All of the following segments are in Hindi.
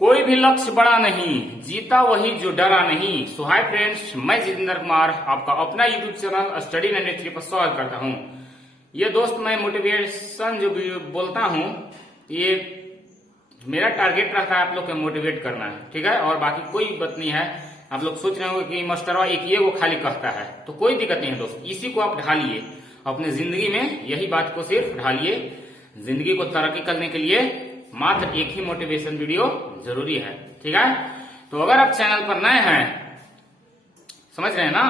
कोई भी लक्ष्य बड़ा नहीं, जीता वही जो डरा नहीं। सो हाय फ्रेंड्स, मैं जितेंद्र कुमार आपका अपना यूट्यूब चैनल स्टडी 93 पर स्वागत करता हूं। ये दोस्त मैं मोटिवेशन जो भी बोलता हूं, ये मेरा टारगेट रहता है आप लोग को मोटिवेट करना है, ठीक है। और बाकी कोई बात नहीं है। आप लोग सोच रहे होंगे कि मास्टरवा एक ये वो खाली कहता है, तो कोई दिक्कत नहीं है दोस्त, इसी को आप ढालिए अपने जिंदगी में। यही बात को सिर्फ ढालिए। जिंदगी को तरक्की करने के लिए मात्र एक ही मोटिवेशन वीडियो जरूरी है, ठीक है। तो अगर आप चैनल पर नए हैं, समझ रहे हैं ना,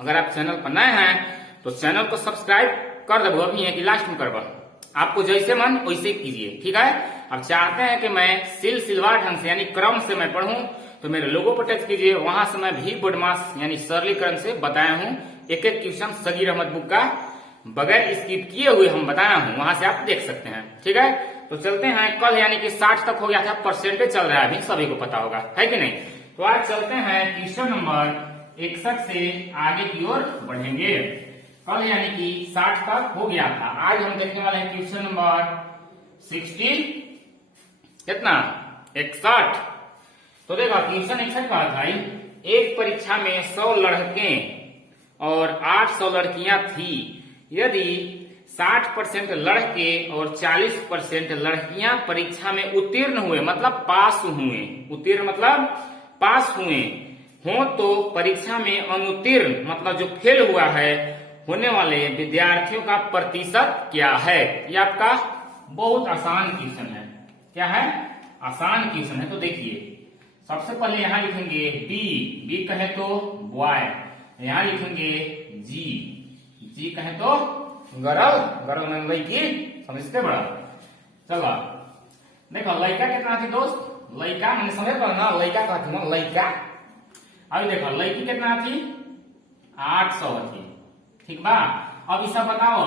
अगर आप चैनल पर नए हैं तो चैनल को सब्सक्राइब कर दो, अभी है कि लास्ट में करवा। आपको जैसे मन वैसे कीजिए, ठीक है। आप चाहते हैं कि मैं सिलसिलेवार ढंग से यानी क्रम से मैं पढ़ूं, तो मेरे लोगों पर टच कीजिए। वहां से मैं भी बोडमास यानी सरलीकरण से बताया हूं, एक एक क्वेश्चन सगीर अहमद बुक का बगैर स्किप किए हुए हम बताया हूं, वहां से आप देख सकते हैं, ठीक है। तो चलते हैं। कल यानी कि 60 तक हो गया था, परसेंटेज चल रहा है अभी, सभी को पता होगा, है कि नहीं। तो आज चलते हैं क्वेश्चन नंबर 61 से आगे की ओर बढ़ेंगे। कल यानी कि 60 तक हो गया था, आज हम देखने वाले हैं क्वेश्चन नंबर 61। तो देखो क्वेश्चन 61 का था, एक परीक्षा में 100 लड़के और 800 लड़कियां थी। यदि 60% लड़के और 40% लड़कियां परीक्षा में उत्तीर्ण हुए, मतलब पास हुए, उत्तीर्ण मतलब पास हुए हो, तो परीक्षा में अनुत्तीर्ण मतलब जो फेल हुआ है होने वाले विद्यार्थियों का प्रतिशत क्या है। यह आपका बहुत आसान क्वेश्चन है। क्या है? आसान क्वेश्चन है। तो देखिए, सबसे पहले यहां लिखेंगे बी कहे तो बॉय, यहां लिखेंगे जी कहे तो गर्ल में लड़की, समझते बड़ा। चलो देखो, लड़का कितना थी दोस्त, लड़का मैंने समझ पा ना, लड़का कहती हूँ लड़का। अभी देखो लड़की कितना थी, 800 थी, ठीक बा। अब इस बताओ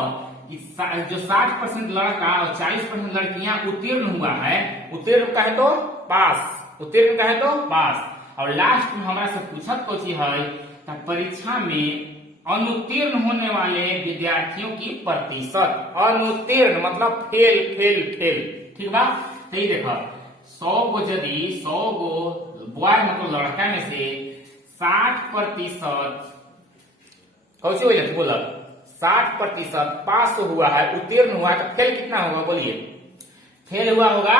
जो 60% लड़का और 40% लड़कियां उत्तीर्ण हुआ है, उत्तीर्ण कहे तो पास, उत्तीर्ण कहे तो पास। और लास्ट में हमारा से पूछत कोची है परीक्षा में अनुत्तीर्ण होने वाले विद्यार्थियों की प्रतिशत। अनुत्तीर्ण मतलब फेल, ठीक बा। तो ये देखो 100 गो बॉय मतलब लड़का में से 60% कैसे हो जाती बोला, 60% पास हुआ है, उत्तीर्ण हुआ है, तो फेल कितना होगा बोलिए। फेल हुआ होगा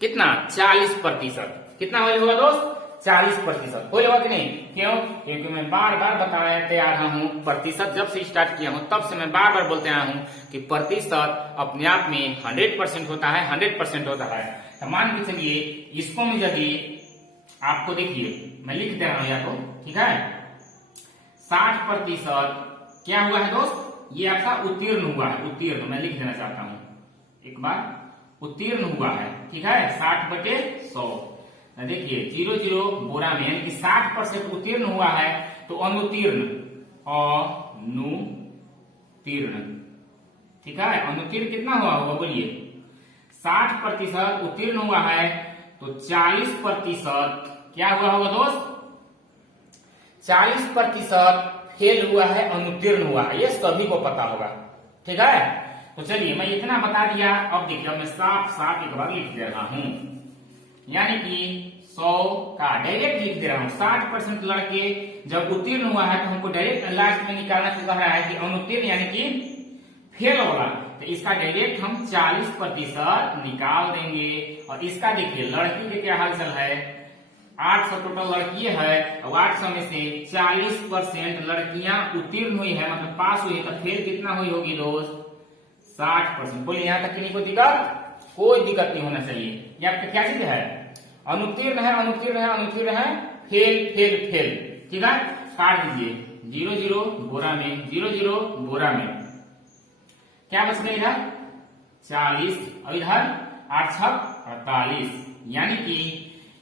कितना, 40%। कितना होगा दोस्त, 40% हो जाएगा कि नहीं। क्यों? क्योंकि मैं बार बार बताते आ रहा हूं, प्रतिशत जब से स्टार्ट किया हूं तब से मैं बार बार बोलते आया हूं कि प्रतिशत अपने आप में 100% होता है, 100% होता है। तो मान के चलिए इसको में यदि आपको देखिए मैं लिख दे रहा हूं या तो, ठीक है। 60% क्या हुआ है दोस्त, ये आपका उत्तीर्ण हुआ है, उत्तीर्ण मैं लिख देना चाहता हूं एक बार, उत्तीर्ण हुआ है, ठीक है। 60/100 देखिए 00 बोरा में, यानी कि 60% उत्तीर्ण हुआ है, तो अनुत्तीर्ण, ठीक है। अनुत्तीर्ण कितना हुआ होगा बोलिए, 60% उत्तीर्ण हुआ है, तो 40% क्या हुआ होगा दोस्त, 40% फेल हुआ है, अनुत्तीर्ण हुआ है, ये सभी को पता होगा, ठीक है। तो चलिए मैं इतना बता दिया। अब देखिए मैं साफ एक बार लिख दे रहा हूं, यानी कि 100 का डायरेक्ट लिख दे रहा हूं। 60% लड़के जब उत्तीर्ण हुआ है तो हमको डायरेक्ट लास्ट में निकालना कह रहा है कि अनुत्तीर्ण यानी कि फेल होगा, तो इसका डायरेक्ट हम 40% निकाल देंगे। और इसका देखिए लड़की के क्या हालचाल है, 800 टोटल लड़की है, और 800 में से 40% लड़कियां उत्तीर्ण हुई है, मतलब पास हुई है, तो फेल कितना हुई होगी दोस्त, 60%। बोलिए यहां तक की नहीं कोई दिक्कत, कोई दिक्कत नहीं होना चाहिए। ये आपका क्या चीज है, अनुत्तीर्ण है, फेल, ठीक है। काट दीजिए 00 बोरा में, 00 बोरा में क्या बच गया इधर 40, और इधर 8 छक 48, यानी कि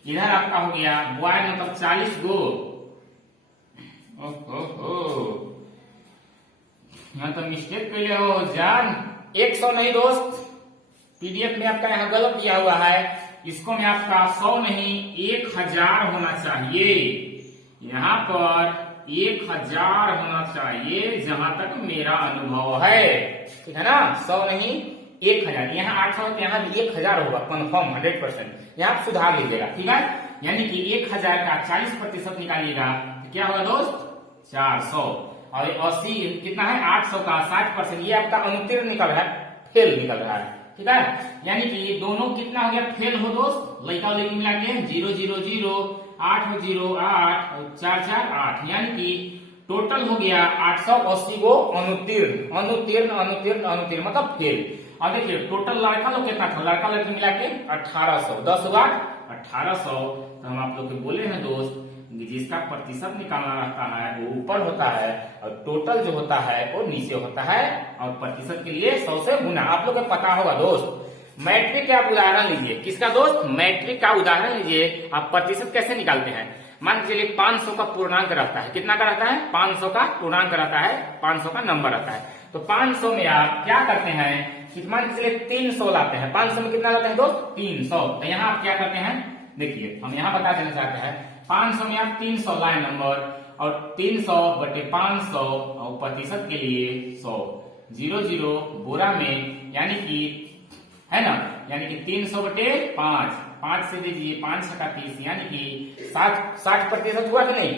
इधर आपका हो गया बॉय मतलब 40 गो। यहाँ तो मिस्टेक पहले हो जान, 100 नहीं दोस्त, पीडीएफ में आपका यहाँ गलत दिया हुआ है, इसको में आपका 100 नहीं 1000 होना चाहिए। यहाँ पर 1000 होना चाहिए जहां तक मेरा अनुभव है, ठीक है ना। 100 नहीं 1000, यहाँ 800 तो यहाँ भी 1000 होगा, कन्फर्म 100%। यहाँ आप सुधार लीजिएगा, ठीक है। यानी कि 1000 का 40% निकालिएगा तो क्या होगा दोस्त, 400। और 80 कितना है, 800 का 60%, ये आपका अनुत्तीर्ण निकल रहा है, फेल निकल रहा है, ठीक है। यानी कि दोनों कितना हो गया, फेल हो दोस्त, लड़का और लड़की मिला के 0 0 0 8 0 8 और 4 4 8, यानी कि टोटल हो गया 880 को अनुत्तीर्ण अनुत्तीर्ण अनुत्तीर्ण अनुत्तीर्ण मतलब फेल। अब देखिए टोटल लड़का लोग कितना था, लड़का लड़की मिला के 1800, 10 8 1800। तो हम आप लोग को बोले हैं दोस्त, जिसका प्रतिशत निकालना रहता है वो ऊपर होता है और टोटल जो होता है वो नीचे होता है, और प्रतिशत के लिए 100 से गुना। आप लोग को पता होगा दोस्त, मैट्रिक का आप उदाहरण लीजिए, किसका दोस्त, मैट्रिक का उदाहरण लीजिए। आप प्रतिशत कैसे निकालते हैं, मान के चलिए 500 का पूर्णांक रहता है, कितना का रहता है, 500 का पूर्णांक रहता है, 500 का नंबर रहता है। तो 500 में आप क्या करते हैं, मान के चलिए 300 लाते हैं, 500 में कितना लाते हैं दोस्त, 300। तो यहाँ आप क्या करते हैं, देखिए हम यहाँ बता देना चाहते हैं, 500 में आप 300 लाए नंबर, और 300 बटे 500 और प्रतिशत के लिए 100, 0 0 बोरा में, यानी कि है ना, यानी कि 300 बटे 5, 5 से दीजिए 5 छक्का 30, यानी कि 60% हुआ कि नहीं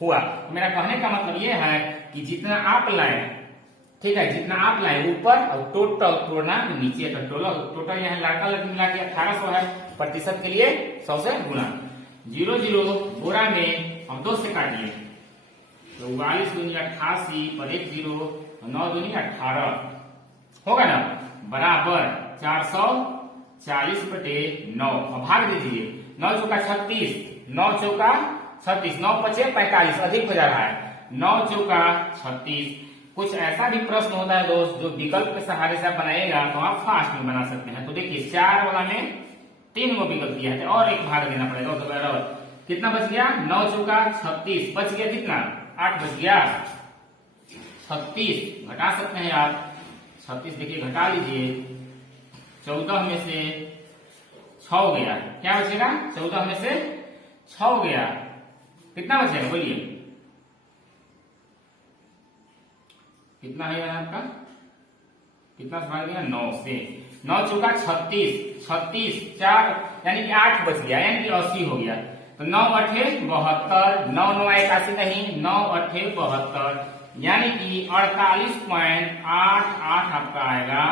हुआ। तो मेरा कहने का मतलब ये है कि जितना आप लाए, ठीक है, जितना आप लाए ऊपर और टोटल पूर्णांक नीचे, तो टोटल यहाँ लड़का लड़की मिला के 1800 है, प्रतिशत के लिए 100 से गुना। 0 0 बोरा में हम 2 से काटिए तो 42 दूनी 88 पर 1 0, 9 दूनी 18 होगा ना, बराबर 440 बटे 9। अब भाग दीजिए, 9 चौका 36, 9 चौका 36, 9 पचे 45, अधिक हो जा रहा है, 9 चौका 36। कुछ ऐसा भी प्रश्न होता है दोस्त जो विकल्प के सहारे से आप बनाएगा तो आप फास्ट में बना सकते हैं। तो देखिए 4 वाला में 3 गो विकल्प दिया है और एक भाग देना पड़ेगा, तो बराबर कितना बच गया, 9 चौका 36, बच गया कितना, 8 बच गया, 36 घटा सकते हैं आप, 36 देखिए घटा लीजिए, 14 में से 6 गया, क्या बचेगा, 14 में से 6 गया, कितना बचेगा बोलिए, कितना है आपका, कितना सवाल गया, 9 से, 9 चौका 36, 36 4 यानी कि 8 बच गया, यानी कि 80 हो गया। तो 9 8 72, 9 9 81 नहीं, 9 8 72, यानी कि 48.88 आपका आएगा,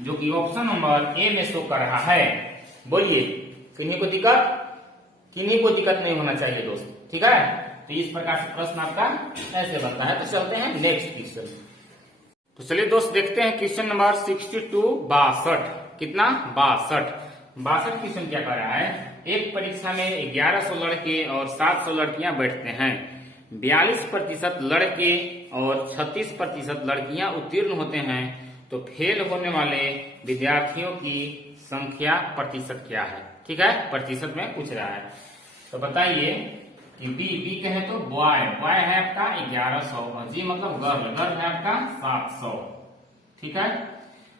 जो कि ऑप्शन नंबर ए में शो कर रहा है। बोलिए किन्हीं को दिक्कत नहीं होना चाहिए दोस्त, ठीक है। तो इस प्रकार से प्रश्न आपका ऐसे बनता है। तो चलते हैं नेक्स्ट क्वेश्चन। तो चलिए दोस्त देखते हैं क्वेश्चन नंबर 62, 62, कितना 62 क्वेश्चन क्या कर रहा है, एक परीक्षा में 1100 लड़के और 700 लड़कियां बैठते हैं, 42% लड़के और 36% लड़कियां उत्तीर्ण होते हैं, तो फेल होने वाले विद्यार्थियों की संख्या प्रतिशत क्या है, ठीक है, प्रतिशत में पूछ रहा है। तो बताइए कि बी कहे तो बॉय है आपका 1100, और जी मतलब गर्ल है आपका 700, ठीक है।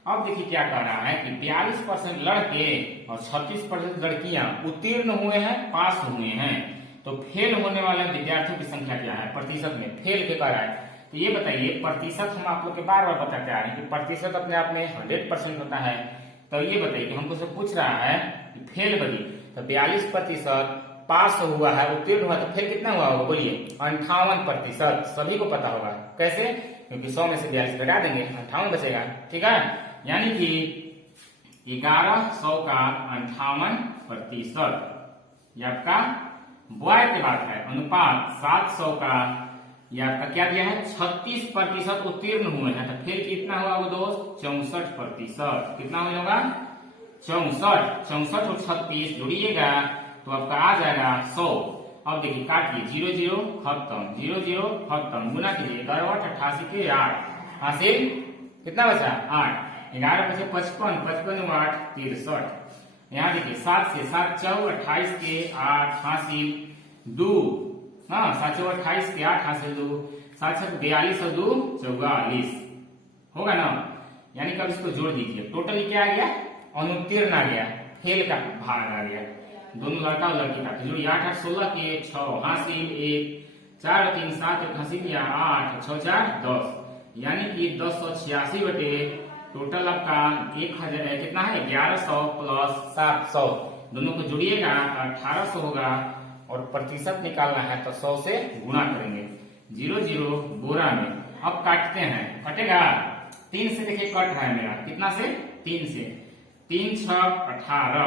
अब देखिए क्या कह रहा है कि 42% लड़के और 36% लड़कियां उत्तीर्ण हुए हैं, पास हुए हैं, तो फेल होने वाले विद्यार्थियों की संख्या क्या है, प्रतिशत में फेल के कह रहा है। तो ये बताइए, प्रतिशत हम आप लोग के बार बार बताते आ रहे हैं कि प्रतिशत अपने आप में 100% होता है। तो ये बताइए कि हमको से पूछ रहा है कि फेल बनी, तो 42% पास हुआ है, उत्तीर्ण हुआ, तो फेल कितना हुआ होगा बोलिए, 58%। सभी को पता होगा कैसे, क्योंकि 100 में से 42 घटा देंगे, 58 बचेगा, ठीक है। यानी कि 1100 का 58%, ये आपका बॉय की बात है, अनुपात 700 का ये आपका क्या दिया है, 36% उत्तीर्ण हुए हैं, तो फेल कितना हुआ वो दोस्त, 64%। कितना होगा, 64 और 36 जोड़िएगा तो आपका आ जाएगा 100। अब देखिए काटिए, 0 0 खत्म, 0 0 खत्म, गुना कीजिए, 88 के 8 हासिल, कितना बचा 8, 11 बचे 55, 55 8 63। यहाँ देखिए 7 से 7 4 28 के 8 हासिल 2, हाँ 7 4 28 के 8 हासिल 2, 7 7 42 और 2 44 होगा ना। यानी कि अब इसको जोड़ दीजिए, टोटली क्या आ गया, अनुत्तीर्ण आ गया, फेल का भाग आ गया, दोनों लड़का और लड़की का। जोड़िए 8 8 16 के 6 हासिल 1, 4 3 7 हासिल 8 6 4 10, यानी कि 1086 बटे टोटल आपका 1000 कितना है 1100 प्लस 700 दोनों को जोड़िएगा तो 1800 होगा और प्रतिशत निकालना है तो 100 से गुणा करेंगे। 0 बोरा में अब काटते हैं, कटेगा 3 से, देखिए कट रहा है मेरा कितना से 3 से, 3 6 18,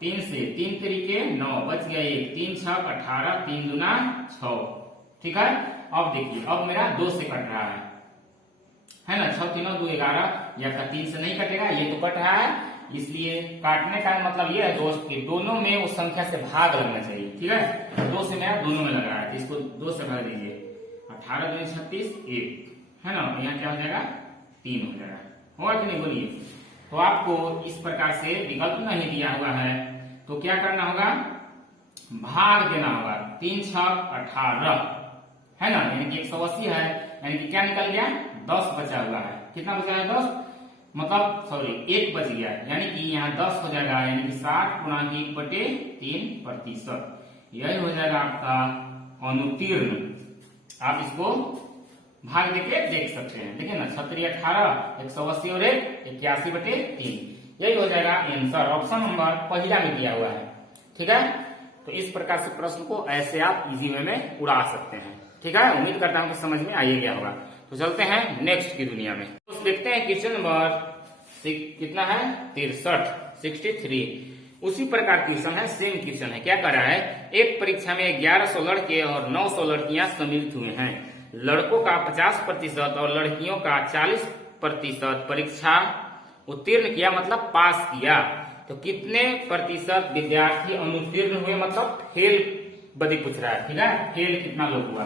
3 से 3 तरीके 9 बच गया 1, 3 6 18, 3 दूना 6, ठीक है। अब देखिए अब मेरा 2 से कट रहा है ना, 6 3 2 11, या 3 से नहीं कटेगा, ये तो कट रहा है, इसलिए काटने का मतलब ये है दोस्त कि दोनों में उस संख्या से भाग लगना चाहिए, ठीक है। 2 से मेरा दोनों में लग रहा है तो इसको 2 से भाग दीजिए, 18 दूनी 36 1 है ना, यहाँ क्या हो जाएगा 3 हो जाएगा, होगा कि नहीं बोलिए। तो आपको इस प्रकार से विकल्प नहीं दिया हुआ है तो क्या करना होगा, भाग देना होगा, 3 6 18 है ना, यानी कि 180 है, यानी कि क्या निकल गया 10 बचा हुआ है, कितना बचा है 10, मतलब सॉरी 1 बच गया, यानी कि यहाँ 10 हो जाएगा, यानी कि 60/1/3%, यही हो जाएगा आपका अनुतीर्ण। आप इसको भाग देके देख सकते हैं, देखिए ना 36 18 180 और 1 81/3, यही हो जाएगा आंसर, ऑप्शन नंबर पहला में दिया हुआ है, ठीक है। तो इस प्रकार से प्रश्न को ऐसे आप इजी वे में उड़ा सकते हैं, ठीक है। उम्मीद करता हूं कि समझ में आ ही गया होगा। तो चलते हैं नेक्स्ट की दुनिया में, तो देखते हैं क्वेश्चन नंबर कितना है 63। उसी प्रकार क्वेश्चन है, सेम क्वेश्चन है, क्या कर रहा है, एक परीक्षा में 1100 लड़के और 900 लड़कियां सम्मिलित हुए हैं, लड़कों का 50% और लड़कियों का 40% परीक्षा उत्तीर्ण किया, मतलब पास किया, तो कितने प्रतिशत विद्यार्थी अनुत्तीर्ण हुए, मतलब फेल बदी पूछ रहा है, ठीक है, फेल कितना लोग हुआ।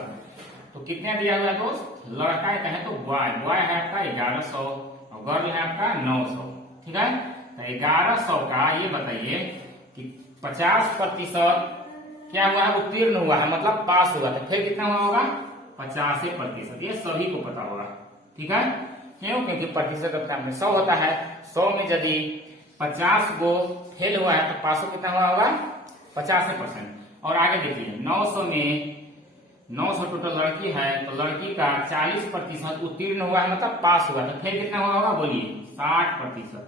तो कितने दिया हुआ है दोस्त, लड़का कहें तो बॉय है आपका 1100 और गर्ल है आपका 900, ठीक है। तो 1100 का ये बताइए कि 50% क्या हुआ है, उत्तीर्ण हुआ है, मतलब पास हुआ, तो फिर कितना हुआ होगा 50%, ये सभी को पता होगा, ठीक है। क्यों, क्योंकि प्रतिशत अपने आप में 100 होता है, 100 में यदि 50 गो फेल हुआ है तो पास कितना हुआ होगा 50%। और आगे देखिए 900 में 900 टोटल लड़की है तो लड़की का 40% उत्तीर्ण हुआ है, मतलब पास हुआ, तो फिर कितना हुआ होगा बोलिए 60%।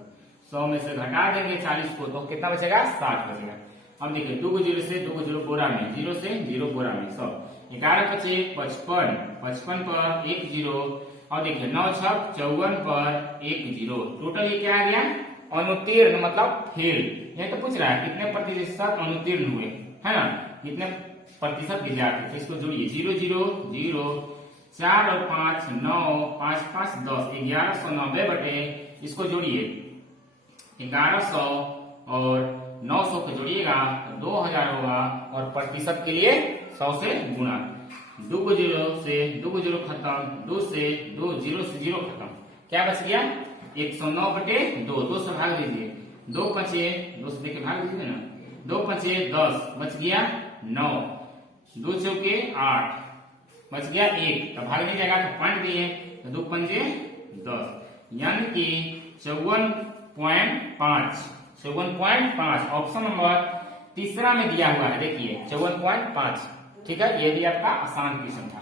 100 में से घटा देंगे 40 को तो कितना बचेगा 60 बचेगा। अब देखिए 2 0 से 2 0 बोरा में, 0 से 0 बोरा में 100, 11 बचे 55, 55 पर 1 0, और देखिए 9 6 54 पर 1 0, टोटल ये क्या आ गया अनुत्तीर्ण, मतलब फेल। ये तो पूछ रहा है कितने प्रतिशत अनुत्तीर्ण हुए, है ना, कितने प्रतिशत विद्यार्थी, तो इसको जोड़िए 0 0 0, 4 और 5 9, 5 5 10, 1190 बटे, इसको जोड़िए 1100 और 900 को जोड़िएगा तो 2000 होगा, और प्रतिशत के लिए 100 से गुणा, 2 0 से 2 0 खत्म, 2 से 2 0 से 0 खत्म, क्या बच गया 109 बटे 2, 2 से भाग दीजिए, 2 5 2 से देके भाग दीजिए ना, 2 5 10 बच गया 9, 2 चौके 8 बच गया 1, तो भाग नहीं जाएगा तो पॉइंट दिए, तो 2 पंजे 10, यानी कि 54.5, 54.5 ऑप्शन नंबर तीसरा में दिया हुआ है, देखिए 54.5, ठीक है। ये भी आपका आसान क्वेश्चन था,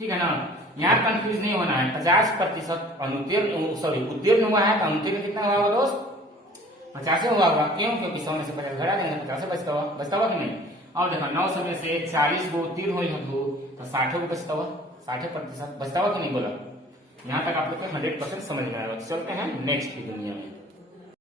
ठीक है ना। यहाँ कंफ्यूज नहीं होना है, 50% अनुत्तीर्ण सॉरी उत्तीर्ण हुआ है, तो अनुत्तीर्ण कितना हुआ होगा दोस्त 50 हुआ होगा, क्यों, क्योंकि 100 में से 50 घटा देंगे 50 बचता हुआ कि नहीं। अब देखो 900 में से 40 गो उत्तीर्ण हुई तो 60 को बचता हुआ, 60% बचता हुआ कि नहीं बोला। यहाँ तक आप लोग को 100% समझ में आएगा। चलते हैं नेक्स्ट की दुनिया में,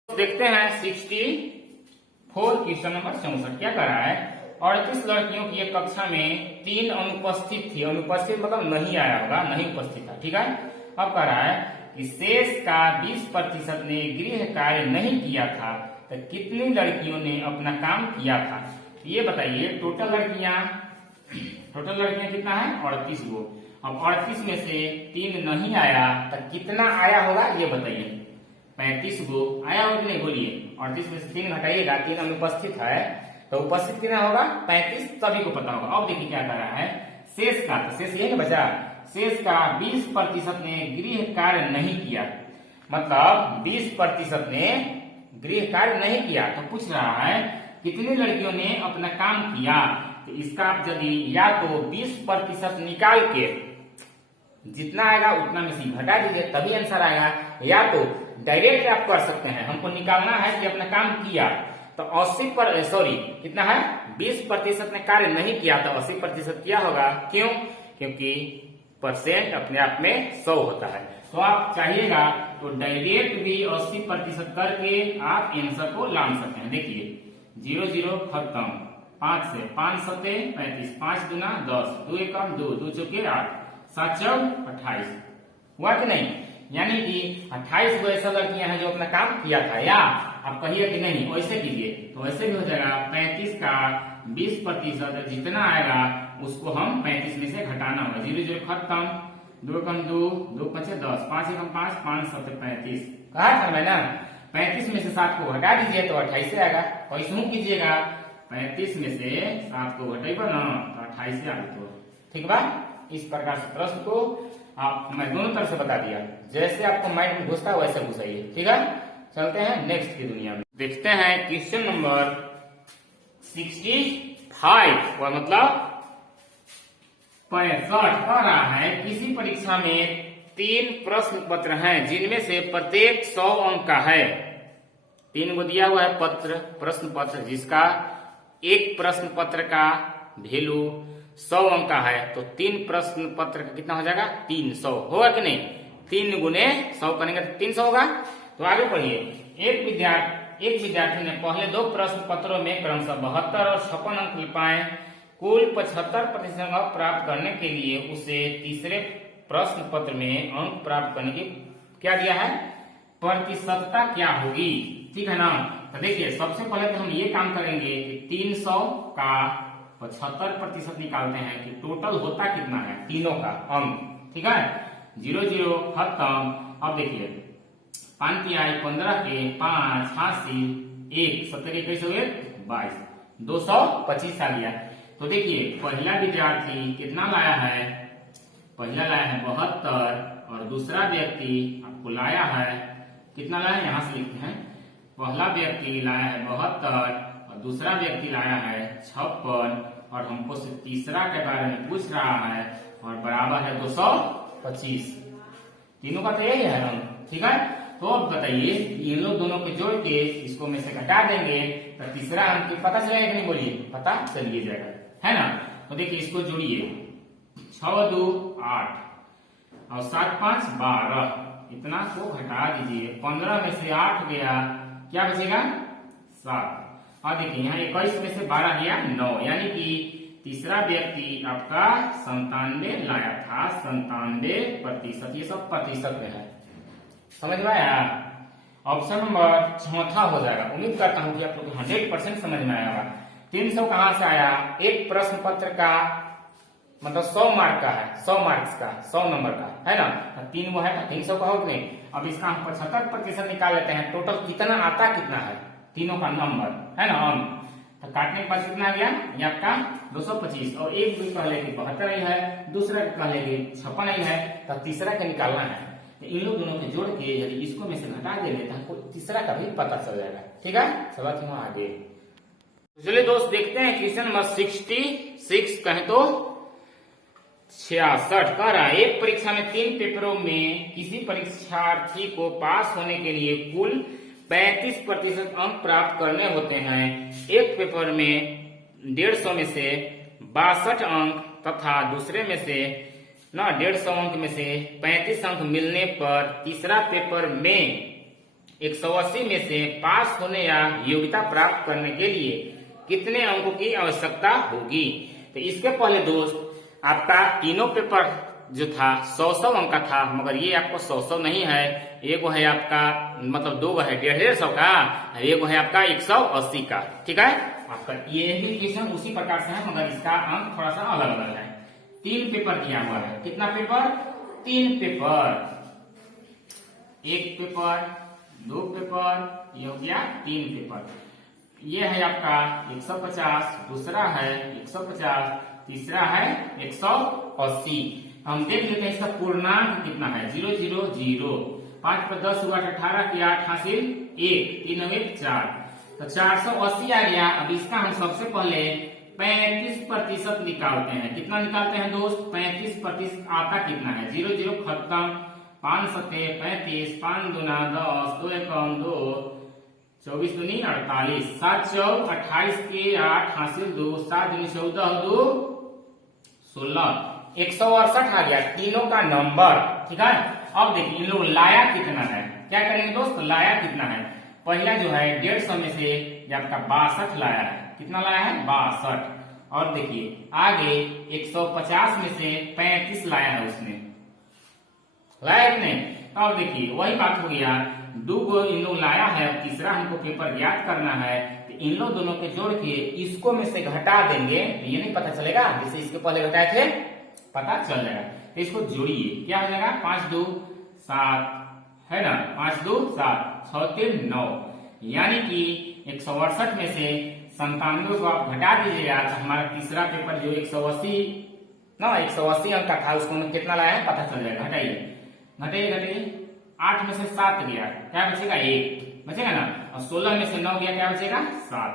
तो देखते हैं 64 क्वेश्चन नंबर 64 क्या कर रहा है, 38 लड़कियों की एक कक्षा में 3 अनुपस्थित थी, अनुपस्थित मतलब नहीं आया होगा, नहीं उपस्थित था, ठीक है। अब कह रहा है कि शेष का 20% ने गृह कार्य नहीं किया था, तो कितनी लड़कियों ने अपना काम किया था, ये बताइए। टोटल लड़कियां कितना है 38 गो, अब 38 में से 3 नहीं आया तो कितना आया होगा ये बताइए, 35 गो आया होगा कि नहीं बोलिए। 38 में से 3 घटाइएगा, 3 अनुपस्थित है तो उपस्थित कितना होगा 35, सभी को पता होगा। अब देखिए क्या कर रहा है, शेष का, तो शेष ये बचा, शेष का 20% ने गृह कार्य नहीं किया, मतलब 20% ने गृह कार्य नहीं किया, तो पूछ रहा है कितनी लड़कियों ने अपना काम किया। तो इसका आप यदि या तो 20% निकाल के जितना आएगा उतना में से घटा दीजिए, तभी आंसर आएगा। या तो डायरेक्ट आप कर सकते हैं, हमको निकालना है कि अपना काम किया तो 80% कितना है 20% ने कार्य नहीं किया तो 80% क्या होगा, क्यों? क्योंकि परसेंट अपने आप में 100 होता है। तो आप चाहिएगा तो डायरेक्ट भी 80% करके आप आंसर को लान सकते हैं। देखिए 0 0 खत्म, 5 से 5 सते 35, 5 दूना 10, 2 एकम 2, 2 चौके 8, 7 चौक 28 हुआ कि नहीं? यानी कि 28 वो ऐसा लड़कियां हैं जो अपना काम किया था। या आप कहिए कि नहीं वैसे कीजिए तो वैसे भी हो जाएगा 35 का 20% जितना आएगा उसको हम 35 में से घटाना होगा। 0 0 खत्म, 2 कम 2, 2 5 10, 5 एकम 5, 5 7 35 कहा था मैं ना। 35 में से 7 को घटा दीजिए तो 28 से आएगा। कैसे कीजिएगा, 35 में से 7 को घटेगा ना तो 28 से आगे तो ठीक बा। इस प्रकार से प्रश्न को आप मैं दोनों तरफ से बता दिया, जैसे आपको माइंड में घुसता है वैसे घुसाइए, ठीक है। चलते हैं नेक्स्ट की दुनिया में, देखते हैं क्वेश्चन नंबर 65 और मतलब 65 कह रहा है किसी परीक्षा में 3 प्रश्न पत्र हैं जिनमें से प्रत्येक 100 अंक का है। 3 को दिया हुआ है प्रश्न पत्र जिसका एक प्रश्न पत्र का वैल्यू 100 अंक का है। तो 3 प्रश्न पत्र का कितना हो जाएगा 300 होगा कि नहीं? 3 गुने 100 करेंगे तो 300 होगा। तो आगे पढ़िए, एक विद्यार्थी ने पहले 2 प्रश्न पत्रों में क्रमशः 72 और 56 अंक पाए। कुल 75% अंक प्राप्त करने के लिए उसे तीसरे प्रश्न पत्र में अंक प्राप्त करने की क्या दिया है, प्रतिशतता क्या होगी, ठीक है ना। तो देखिए सबसे पहले तो हम ये काम करेंगे कि 300 का 75% निकालते हैं कि टोटल होता कितना है तीनों का अंक, ठीक है। 0 0 खत्म। अब देखिए 5 आई 15 के 5 86 1 70 कैसे हुए 22 225 आ गया। तो देखिए पहला विद्यार्थी कितना लाया है, पहला लाया है 72 और दूसरा व्यक्ति आपको लाया है कितना लाया है, यहाँ से लिखते हैं। पहला व्यक्ति लाया है 72 और दूसरा व्यक्ति लाया है 56 और हमको से तीसरा के बारे में पूछ रहा है और बराबर है 225। तीनों का तो यही है अंक, ठीक है। तो अब बताइए इन लोग दोनों को जोड़ के इसको में से घटा देंगे तो तीसरा अंक पता चलेगा कि नहीं, बोलिए पता चलिए जाएगा, है ना। तो देखिए इसको जोड़िए 6 2 8 और 7 5 12, इतना को घटा दीजिए। 15 में से 8 गया, क्या बचेगा 7। और देखिए यहाँ 21 में से 12 गया 9, यानी कि तीसरा व्यक्ति आपका 97 लाया था, 97%। ये सब प्रतिशत में है, समझ में आया। ऑप्शन नंबर चौथा हो जाएगा। उम्मीद करता हूं कि आप लोग 100% समझ में आया होगा। 300 कहां से आया, एक प्रश्न पत्र का मतलब 100 मार्क का है, 100 मार्क्स का 100 नंबर का है ना। 3 वो है 300 का हो कि नहीं। अब इसका हम 75% निकाल लेते हैं, टोटल कितना आता कितना है तीनों का नंबर, है ना अंक। तो काटने के बाद कितना आ गया ये आपका 225 और एक भी कह लेंगे 72 ही है, दूसरा कह लेंगे 56 ही है, तो तीसरा का निकालना है। तो इन लोग दोनों को जोड़ के यदि इसको में से घटा देंगे तो हमको तीसरा का भी पता चल जाएगा, ठीक है। सवाल क्यों आगे चलिए दोस्त देखते हैं क्वेश्चन नंबर 66 कहें तो 66 कह रहा है एक परीक्षा में 3 पेपरों में किसी परीक्षार्थी को पास होने के लिए कुल 35% अंक प्राप्त करने होते हैं। एक पेपर में 150 में से 62 अंक तथा दूसरे में से 150 अंक में से 35 अंक मिलने पर तीसरा पेपर में 180 में से पास होने या योग्यता प्राप्त करने के लिए कितने अंकों की आवश्यकता होगी। तो इसके पहले दोस्त आपका तीनों पेपर जो था 100 अंक का था, मगर ये आपको 100 नहीं है। एक है आपका मतलब 2 है 150 का, एक है आपका 180 का, ठीक है। आपका ये भी क्वेश्चन उसी प्रकार से है मगर इसका अंक थोड़ा सा अलग अलग है। 3 पेपर दिया हुआ है, कितना पेपर 3 पेपर, 1 पेपर 2 पेपर, ये हो गया 3 पेपर। ये है आपका 150, दूसरा है 150, तीसरा है 180। हम देख लेते हैं इसका पूर्णांक कितना है 0 0 0, 5 पर 10 हुआ 18 की 8 हासिल 1, 3 1 4, तो 480 आ गया। अब इसका हम सबसे पहले 35% निकालते हैं। कितना निकालते हैं दोस्त? 35% आता कितना है? 0 0 खत्म, 5 सते 35, 5 दूना 10, 2 एकम 2, 24 दूनी 48, 7 चौक 28 के 8 हासिल 2, 7 दूनी 14 2 16, 168 आ गया तीनों का नंबर। ठीक है, अब देखिए इन लोग लाया कितना है। क्या करेंगे दोस्त? लाया कितना है? पहला जो है 150 में से ये आपका 62 लाया है। कितना लाया है? 62। और देखिए आगे 150 में से 35 लाया है उसने, लाया कि नहीं? और देखिए वही बात हो गया, 2 गो इन लोग लाया है, तीसरा हमको पेपर ज्ञात करना है। तो इन लोग दोनों के जोड़ के इसको में से घटा देंगे तो ये नहीं पता चलेगा, जैसे इसके पहले घटाए थे पता चल जाएगा। तो इसको जोड़िए, क्या हो जाएगा? 5 2 7 है ना, 5 2 7, 6 3 9, यानी कि 168 में से 97 को आप घटा दीजिएगा तो हमारा तीसरा पेपर जो 180 अंक का था उसको कितना लाया है पता चल जाएगा। घटाइए 8 में से 7 गया, क्या बचेगा? 1 बचेगा ना, और 16 में से 9 गया, क्या बचेगा? 7।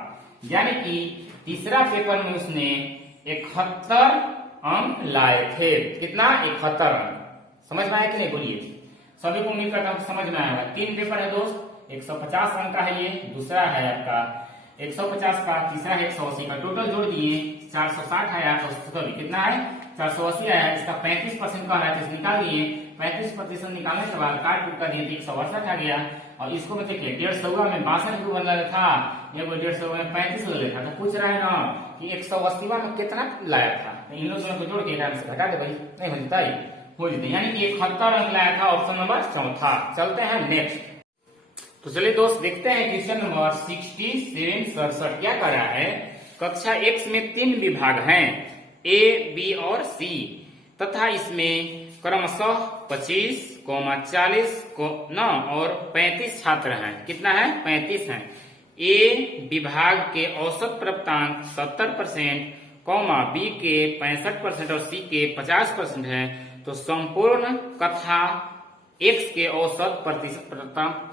यानी कि तीसरा पेपर में उसने 71 अंक लाए थे। कितना? 71 अंक। समझ में आया कि नहीं? बोलिए। सभी को उम्मीद करता हूं समझ में आया होगा। 3 पेपर है दोस्त, 150 अंक का है ये, दूसरा है आपका 150 का, तीसरा है 180 का। टोटल जोड़ दिए 460 आया, तो कितना है? 480 आया। इसका 35% का है तो निकाल दिए, 35% निकालने के बाद काट कूट कर दिए तो 168 आ गया। और इसको में देखिए 150 में 62 को बदला था, ये 150 में 35 ले था। तो पूछ रहा है ना कि 180 में कितना लाया था, तो इन लोगों को जोड़ के से घटा दे भाई, नहीं हो जाता है, हो जाते, यानी कि 71 अंक लाया था। ऑप्शन नंबर चौथा। चलते हैं नेक्स्ट। तो चलिए दोस्त देखते हैं क्वेश्चन नंबर 67 क्या कर रहा है। कक्षा X में 3 विभाग हैं, A, B और C, तथा इसमें क्रमशः 25, 40 और 35 छात्र हैं। कितना है? 35 हैं। A विभाग के औसत प्राप्तांक 70%, B के 65% और C के 50% है। तो संपूर्ण कक्षा X के औसत प्रतिशत प्राप्तांक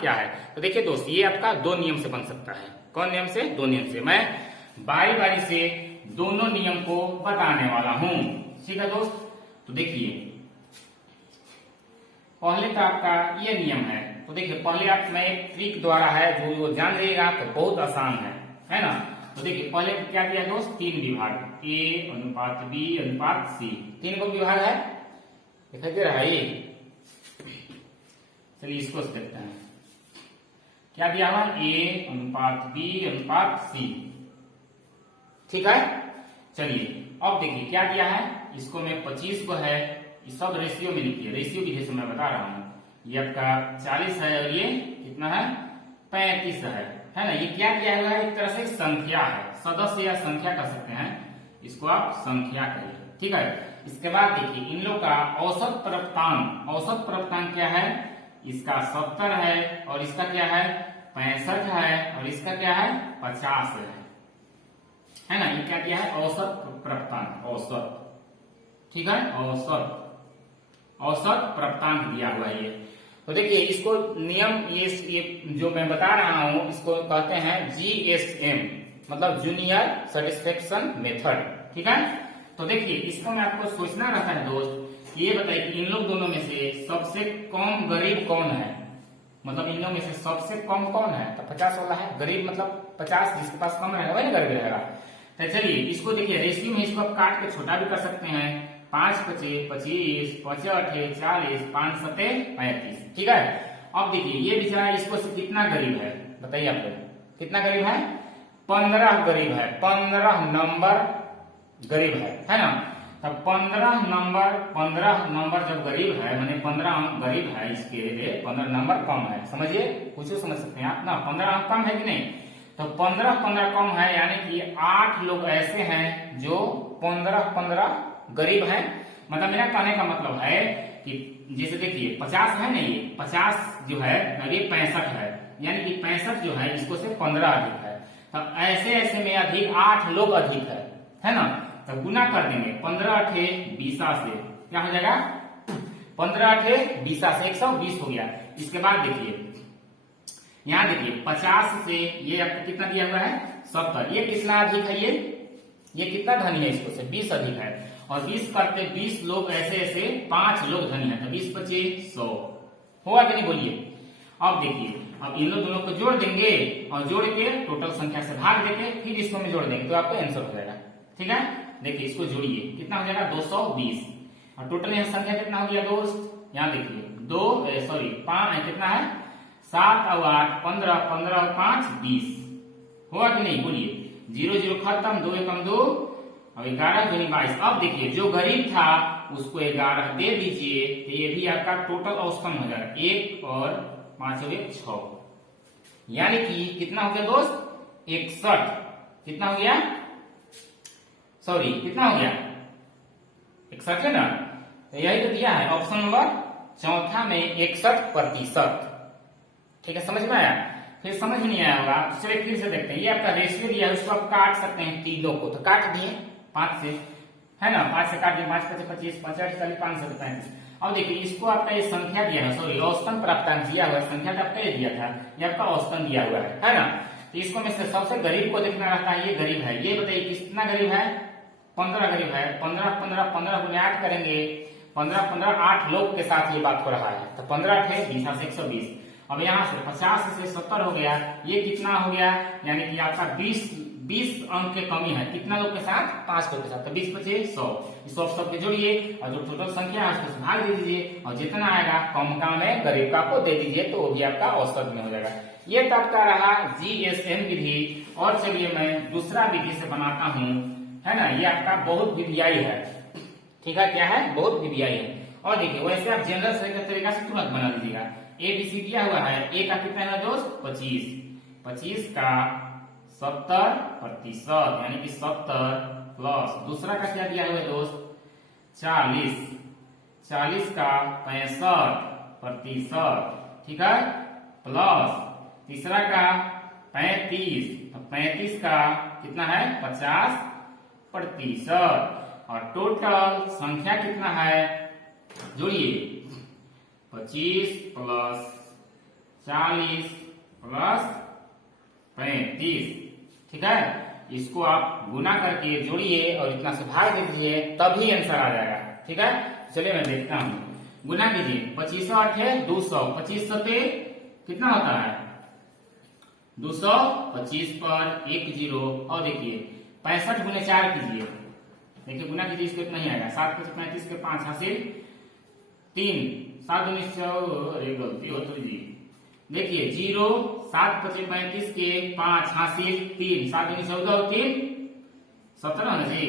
क्या है? तो देखिए दोस्त ये आपका 2 नियम से बन सकता है। कौन नियम से? 2 नियम से। मैं बारी बारी से दोनों नियम को बताने वाला हूं। ठीक है दोस्त, तो देखिए पहले तो आपका ये नियम है। तो देखिए पहले आप मैं एक ट्रिक द्वारा है जो जान लीजिएगा तो बहुत आसान है ना। तो देखिए पहले क्या दिया दोस्त? 3 विभाग, A अनुपात B अनुपात C, 3 को विभाग है, दिखाई दे रहा है ये। चलिए इसको देखते हैं क्या दिया हुआ, A अनुपात B अनुपात C। ठीक है, चलिए अब देखिए क्या दिया है। इसको मैं 25 को है, इस सब रेशियो में लिखिए, रेशियो विधि से मैं बता रहा हूं। ये आपका 40 है और ये कितना है? 35 है ना। ये क्या किया हुआ है? एक तरह से संख्या है, सदस्य या संख्या कर सकते हैं, इसको आप संख्या करिए। ठीक है, इसके बाद देखिए इन लोग का औसत प्राप्तांक क्या है? इसका 70 है और इसका क्या है? 65 है और इसका क्या है? 50 है ना। ये क्या किया है? औसत प्राप्तांक, औसत। ठीक है, औसत प्राप्तांक दिया हुआ है ये। तो देखिए इसको नियम ये जो मैं बता रहा हूं इसको कहते हैं GSM, मतलब जूनियर सेटिस्फेक्शन मेथड। ठीक है, तो देखिए इसको में आपको सोचना रहता है दोस्त, ये बताइए कि इन लोग दोनों में से सबसे कम गरीब कौन है? मतलब इन लोग में से सबसे कम कौन है? तो 50 वाला है। गरीब मतलब 50, जिसके पास कम रहेगा वही ना गरीब रहेगा। तो चलिए इसको देखिए रेशियो में इसको आप काट के छोटा भी कर सकते हैं। 5 25 25 45 40 5 7 35। ठीक है, अब देखिए ये बेचारा इसको से कितना गरीब है बताइए आप लोग, कितना गरीब है? 15 गरीब है, 15 नंबर गरीब है ना। तब 15 नंबर जब गरीब है, माने 15 गरीब है, इसके लिए 15 नंबर कम है। समझिए, कुछ समझ सकते हैं आप ना। 15 कम है कि नहीं? तो 15 कम है, यानी कि 8 लोग ऐसे हैं जो 15 गरीब हैं। मतलब मेरा कहने का मतलब है कि जैसे देखिए 50 है ना, ये 50 जो है ये 65 है, यानी कि 65 जो है इसको से 15 अधिक है। तो ऐसे में अधिक 8 लोग अधिक है ना। तो गुना कर देंगे 15 8 20 से, क्या हो जाएगा? 15 8 20 से 120 हो गया। इसके बाद देखिए यहाँ देखिए 50 से ये आपको कितना दिया हुआ है? 70। ये कितना अधिक है, ये कितना धनी है, इसको से 20 अधिक है। और 20 करते 20 लोग ऐसे ऐसे 5 लोग धनी है, तो 20 25 100 होगा कि नहीं, बोलिए। अब देखिए, अब इन दोनों को जोड़ देंगे और जोड़ के टोटल संख्या से भाग देके फिर इसको में जोड़ देंगे तो आपका आंसर हो जाएगा। ठीक है, देखिए इसको जोड़िए, कितना हो जाएगा 220। और टोटल यहाँ संख्या कितना हो गया दोस्त, यहाँ देखिए 5 कितना है, 7 और 8 15, 15 और 5 20 होगा कि नहीं, बोलिए। 0 0 खत्म, 2 एकम 2 और 11 दूनी 22। अब देखिए जो गरीब था उसको 11 दे दीजिए, तो ये भी आपका टोटल औसतन हो जाएगा। 1 और 5 हो गया 6, यानी कि कितना हो गया दोस्त 61। कितना हो गया, सॉरी कितना हो गया 61 है ना, तो यही तो दिया है ऑप्शन नंबर चौथा में 61%। ठीक है, समझ में आया। फिर समझ में नहीं आया होगा तो चलिए फिर से देखते हैं। ये आपका रेशियो दिया है, उसको आप काट सकते हैं तीनों को, तो काट दिए 5 से, है ना, 5 से काट दिए, 5 5 25 5 8 40 5 7 35। अब देखिए इसको आपका ये संख्या दिया है, सॉरी औसतन प्राप्तांक दिया हुआ है, संख्या का आपका ये दिया था, ये आपका औसतन दिया हुआ है ना। तो इसको में से सबसे गरीब को देखना रहता है, ये गरीब है, ये बताइए कितना गरीब है, 15 गरीब है। 15 15 15 गुने 8 करेंगे, 15 15 8 लोग के साथ ये बात हो रहा है, तो 15 8 है 20 से 120। अब यहाँ से 50 से 70 हो गया, ये कितना हो गया, यानी कि आपका 20 अंक के कमी है, कितना लोग के साथ, 5 लोग के साथ, तो 20 25 100। इस 100 के जोड़िए और जो टोटल संख्या है उसको भाग दे दीजिए और जितना आएगा कम का में गरीब का को दे दीजिए, तो वो भी आपका औसत में हो जाएगा। ये तो आपका रहा GSM विधि। और चलिए मैं दूसरा विधि से बनाता हूँ, है ना, ये आपका बहुत विधियाई है। ठीक है, क्या है, बहुत विधियाई है। और देखिए वैसे आप जनरल तरीका से तुरंत बना लीजिएगा। ABC दिया हुआ है, A का कितना है दोस्त 25, 25 का 70%, यानी कि 70 प्लस दूसरा का क्या दिया हुआ है दोस्त 40, 40 का 65%, ठीक है, प्लस तीसरा का 35, 35 का कितना है 50%। और टोटल संख्या कितना है, जोड़िए 25 प्लस 40 प्लस 35। ठीक है, इसको आप गुना करके जोड़िए और इतना से भाग दे दीजिए, तभी आंसर आ जाएगा। ठीक है, चलिए मैं देखता हूँ, गुना कीजिए। 25 8 है 200, 25 सते कितना होता है 200, 25 पर 1 0। और देखिए 65 गुने 4 कीजिए, देखिए गुना कीजिए, इसको इतना ही आएगा। 7 5 35 के 5 हासिल 3, 7 19 अरे गलती हो तो जी, देखिए 0, 7 25 35 के 5 हासिल 3, 7 19 14 और 3 17 ना जी,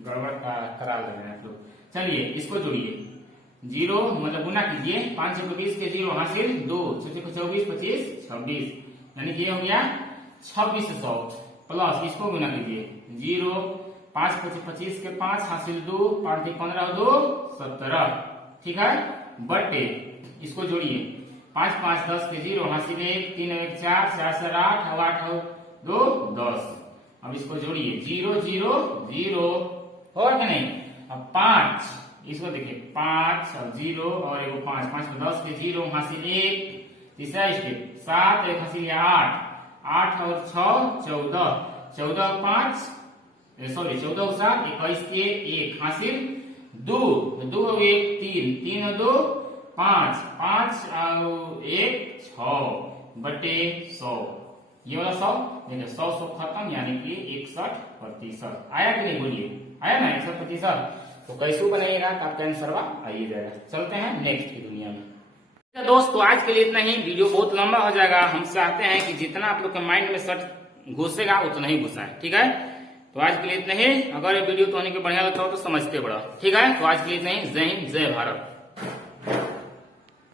गड़बड़ करा लग रहा है तो। चलिए इसको जोड़िए, 0 मतलब गुना कीजिए, 5 6 20 के 0 हासिल 2, 6 6 24 25 26, यानी कि हो गया 2600 प्लस इसको गुना कीजिए, 0 5 25 25 के 5 हासिल 2, 5 15 2 17। ठीक है, बटे इसको जोड़िए, 5 5 10 के 0 हासिल 1, 3 1 4 4 4 8 और 8 2 10। अब इसको जोड़िए, 0 0 0 और कि नहीं। अब 5 इसको देखिए, 5 और 0 और एगो 5, 5 में 10 के 0 हासिल 1, तीसरा स्टेप 7 1 हासिल 8, 8 और 6 14, 14 और 5 सॉरी 14 और 7 21 के 1 हासिल 2, 2 और 1 3, 3 और 2 5, 5 और 1 6 बटे 100। ये वाला 100 देखिए 100 100 खत्म, यानी कि 61%। आया कि नहीं, बोलिए आया ना 61%। तो कैसे बनाइएगा तो आपका आंसर आइए जाएगा। चलते हैं नेक्स्ट की दुनिया में। दोस्तों आज के लिए इतना ही, वीडियो बहुत लंबा हो जाएगा। हम चाहते हैं कि जितना आप लोग के माइंड में सर्च घुसेगा उतना ही घुसा है। ठीक है, तो आज के लिए इतना ही। अगर ये वीडियो तो होने के बढ़िया लगता हो तो समझते बढ़ो। ठीक है, तो आज के लिए इतना ही। जय हिंद, जय भारत।